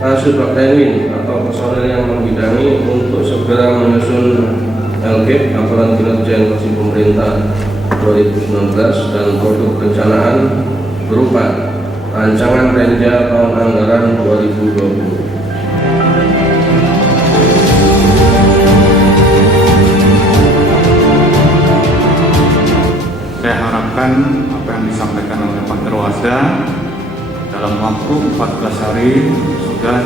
Kasubag Teknik atau personel yang membidangi untuk segera menyusun LGIP laporan kinerja instansi pemerintah 2019 dan produk perencanaan berupa rancangan renja tahun anggaran 2020. Saya harapkan apa yang disampaikan oleh Pak Terwasda dalam waktu 14 hari sudah